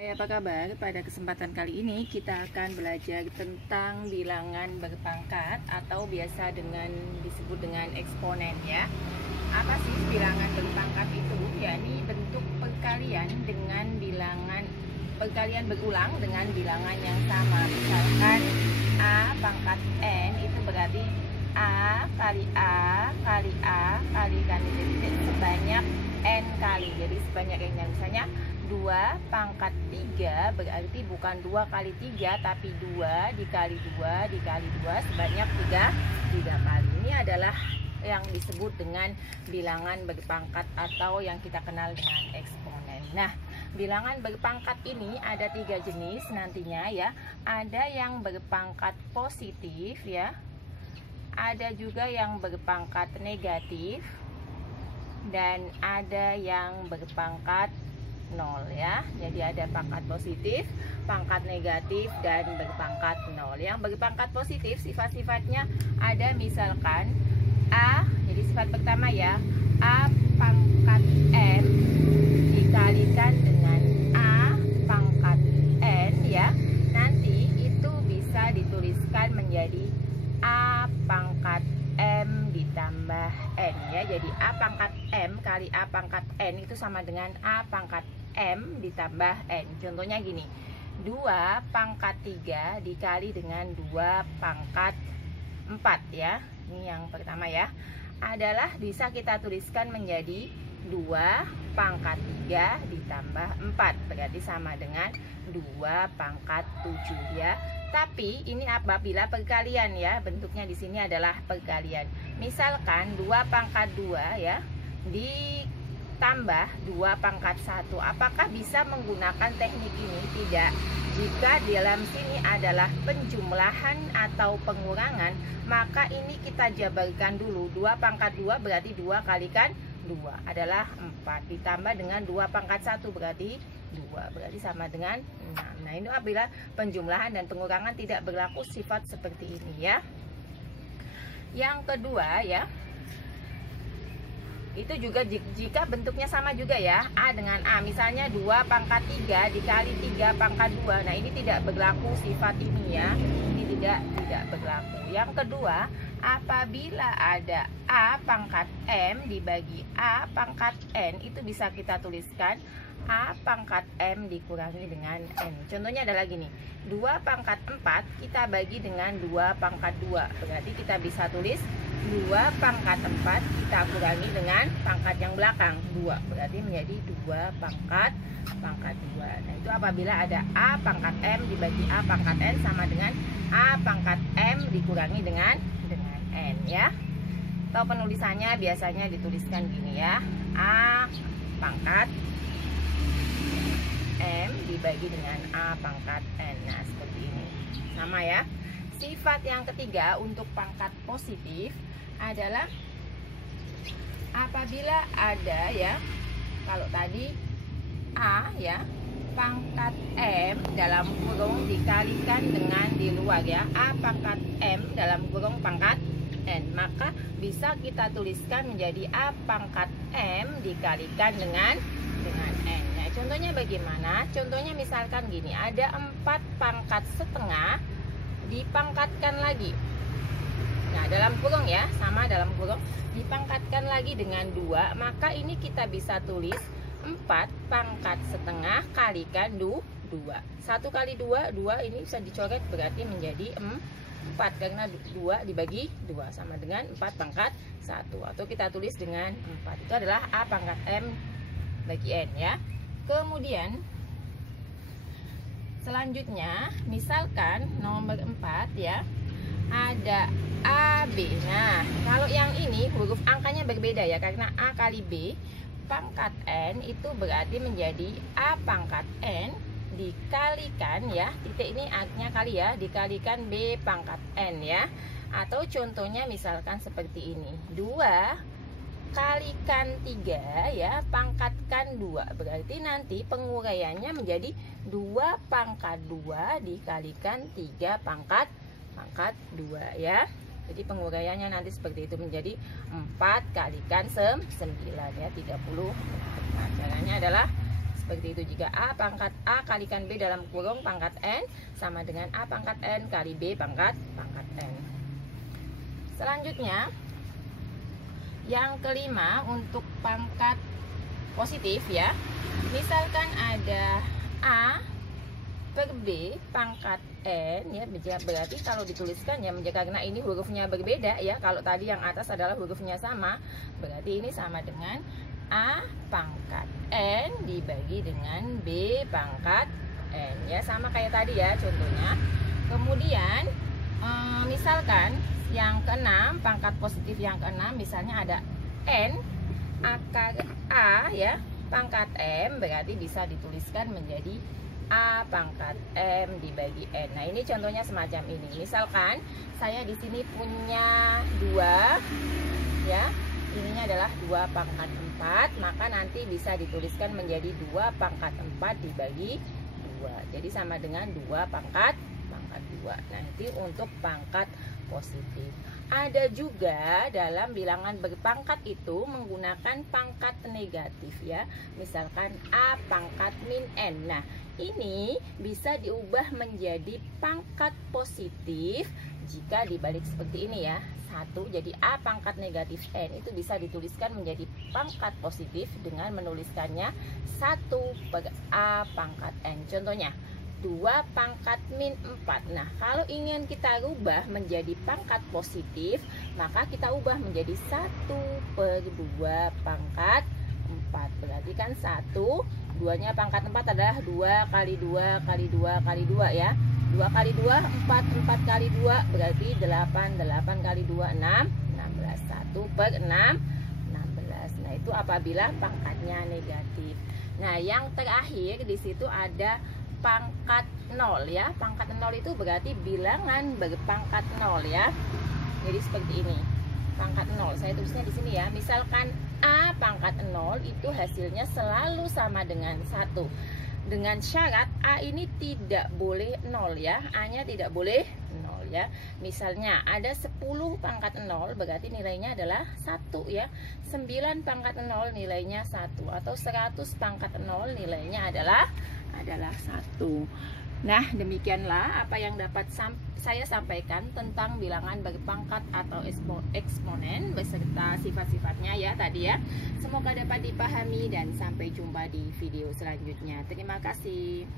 Hai, apa kabar? Pada kesempatan kali ini kita akan belajar tentang bilangan berpangkat atau biasa disebut dengan eksponen ya. Apa sih bilangan berpangkat itu? Yakni bentuk perkalian dengan perkalian berulang dengan bilangan yang sama. Misalkan A pangkat N itu berarti A kali A kali A kali titik sebanyak N kali. Jadi sebanyak N, misalnya 2 pangkat 3 berarti bukan 2 kali 3 tapi 2 dikali 2 dikali 2 sebanyak 3 kali. Ini adalah yang disebut dengan bilangan berpangkat atau yang kita kenal dengan eksponen. Nah, bilangan berpangkat ini ada 3 jenis nantinya ya. Ada yang berpangkat positif ya. Ada juga yang berpangkat negatif dan ada yang berpangkat 0 ya. Jadi ada pangkat positif, pangkat negatif, dan berpangkat 0. Yang berpangkat positif sifat-sifatnya ada misalkan A, jadi sifat pertama ya, A pangkat M dikalikan dengan A pangkat N ya. Nanti itu bisa dituliskan menjadi A pangkat M ditambah N ya. Jadi A pangkat M kali A pangkat N itu sama dengan A pangkat M ditambah N. Contohnya gini, 2 pangkat 3 dikali dengan 2 pangkat 4 ya. Ini yang pertama ya. Adalah bisa kita tuliskan menjadi 2 pangkat 3 ditambah 4. Berarti sama dengan 2 pangkat 7 ya. Tapi ini apabila perkalian ya. Bentuknya di sini adalah perkalian. Misalkan 2 pangkat 2 ya ditambah 2 pangkat 1. Apakah bisa menggunakan teknik ini? Tidak. Jika di dalam sini adalah penjumlahan atau pengurangan, maka ini kita jabarkan dulu. 2 pangkat 2 berarti 2 kalikan 2 adalah 4. Ditambah dengan 2 pangkat 1 berarti 2. Berarti sama dengan 6. Nah, ini apabila penjumlahan dan pengurangan tidak berlaku sifat seperti ini ya. Yang kedua ya, itu juga jika bentuknya sama juga ya, A dengan A. Misalnya 2 pangkat 3 dikali 3 pangkat 2. Nah, ini tidak berlaku sifat ini ya. Ini tidak berlaku. Yang kedua, apabila ada A pangkat M dibagi A pangkat N, itu bisa kita tuliskan A pangkat M dikurangi dengan N. Contohnya adalah gini, 2 pangkat 4 kita bagi dengan 2 pangkat 2. Berarti kita bisa tulis 2 pangkat 4 kita kurangi dengan pangkat yang belakang 2. Berarti menjadi 2 pangkat 2. Nah, itu apabila ada A pangkat M dibagi A pangkat N sama dengan A pangkat M dikurangi dengan N ya. Atau penulisannya biasanya dituliskan gini ya, A pangkat M dibagi dengan A pangkat N. Nah, seperti ini. Sama ya. Sifat yang ketiga untuk pangkat positif adalah apabila ada ya, kalau tadi A ya, pangkat M dalam kurung dikalikan dengan di luar ya, A pangkat M dalam kurung pangkat N, maka bisa kita tuliskan menjadi A pangkat M dikalikan dengan N. Nah, contohnya bagaimana? Contohnya misalkan gini, ada 4 pangkat setengah dipangkatkan lagi. Nah, dalam kurung ya, sama dalam kurung dipangkatkan lagi dengan 2, maka ini kita bisa tulis 4 pangkat setengah kalikan 2. 1 kali 2, 2 ini bisa dicoret berarti menjadi 4 karena 2 dibagi 2 sama dengan 4 pangkat 1. Atau kita tulis dengan 4. Itu adalah A pangkat M bagi N ya. Kemudian selanjutnya misalkan nomor 4 ya, ada A, B. Nah, kalau yang ini huruf angkanya berbeda ya, karena A kali B pangkat N itu berarti menjadi A pangkat N dikalikan ya, titik ini artinya kali ya, dikalikan B pangkat N ya. Atau contohnya misalkan seperti ini, 2 kalikan 3 ya, pangkatkan 2. Berarti nanti penguraiannya menjadi 2 pangkat 2 dikalikan 3 pangkat 2 ya. Jadi penguraiannya nanti seperti itu menjadi 4 kalikan 9 ya, 30. Nah, caranya adalah Seperti itu juga A pangkat A kalikan B dalam kurung pangkat N sama dengan A pangkat N kali B pangkat N. Selanjutnya yang kelima untuk pangkat positif ya. Misalkan ada A per B pangkat N ya, berarti kalau dituliskan ya karena ini hurufnya berbeda ya. Kalau tadi yang atas adalah hurufnya sama, berarti ini sama dengan A pangkat N dibagi dengan B pangkat N ya, sama kayak tadi ya contohnya. Kemudian misalkan yang keenam, pangkat positif yang keenam, misalnya ada N akar A ya pangkat M, berarti bisa dituliskan menjadi A pangkat M dibagi N. Nah ini contohnya semacam ini. Misalkan saya di sini punya 2 ya, ininya adalah 2 pangkat 4, maka nanti bisa dituliskan menjadi 2 pangkat 4 dibagi 2, jadi sama dengan 2 pangkat 2. Nah itu untuk pangkat positif. Ada juga dalam bilangan berpangkat itu menggunakan pangkat negatif ya. Misalkan A pangkat min N. Nah ini bisa diubah menjadi pangkat positif jika dibalik seperti ini ya. 1, jadi A pangkat negatif N itu bisa dituliskan menjadi pangkat positif dengan menuliskannya 1 per A pangkat N. Contohnya 2 pangkat min 4. Nah kalau ingin kita rubah menjadi pangkat positif, maka kita ubah menjadi 1 per 2 pangkat 4. Berarti kan 1, 2-nya pangkat 4 adalah 2 kali 2 kali 2 kali 2 ya. 2 kali 2, 4, 4 kali 2 berarti 8, 8 kali 2, 6, 16. 1 per 6, 16. Nah itu apabila pangkatnya negatif. Nah yang terakhir di situ ada pangkat 0 ya. Pangkat 0 itu berarti bilangan berpangkat 0 ya. Jadi seperti ini. Pangkat 0. Saya tulisnya di sini ya. Misalkan A pangkat 0 itu hasilnya selalu sama dengan 1. Dengan syarat A ini tidak boleh 0 ya. A-nya tidak boleh 0 ya. Misalnya ada 10 pangkat 0 berarti nilainya adalah 1 ya. 9 pangkat 0 nilainya 1, atau 100 pangkat 0 nilainya adalah 1. Nah demikianlah apa yang dapat saya sampaikan tentang bilangan berpangkat atau eksponen beserta sifat-sifatnya ya tadi ya. Semoga dapat dipahami dan sampai jumpa di video selanjutnya. Terima kasih.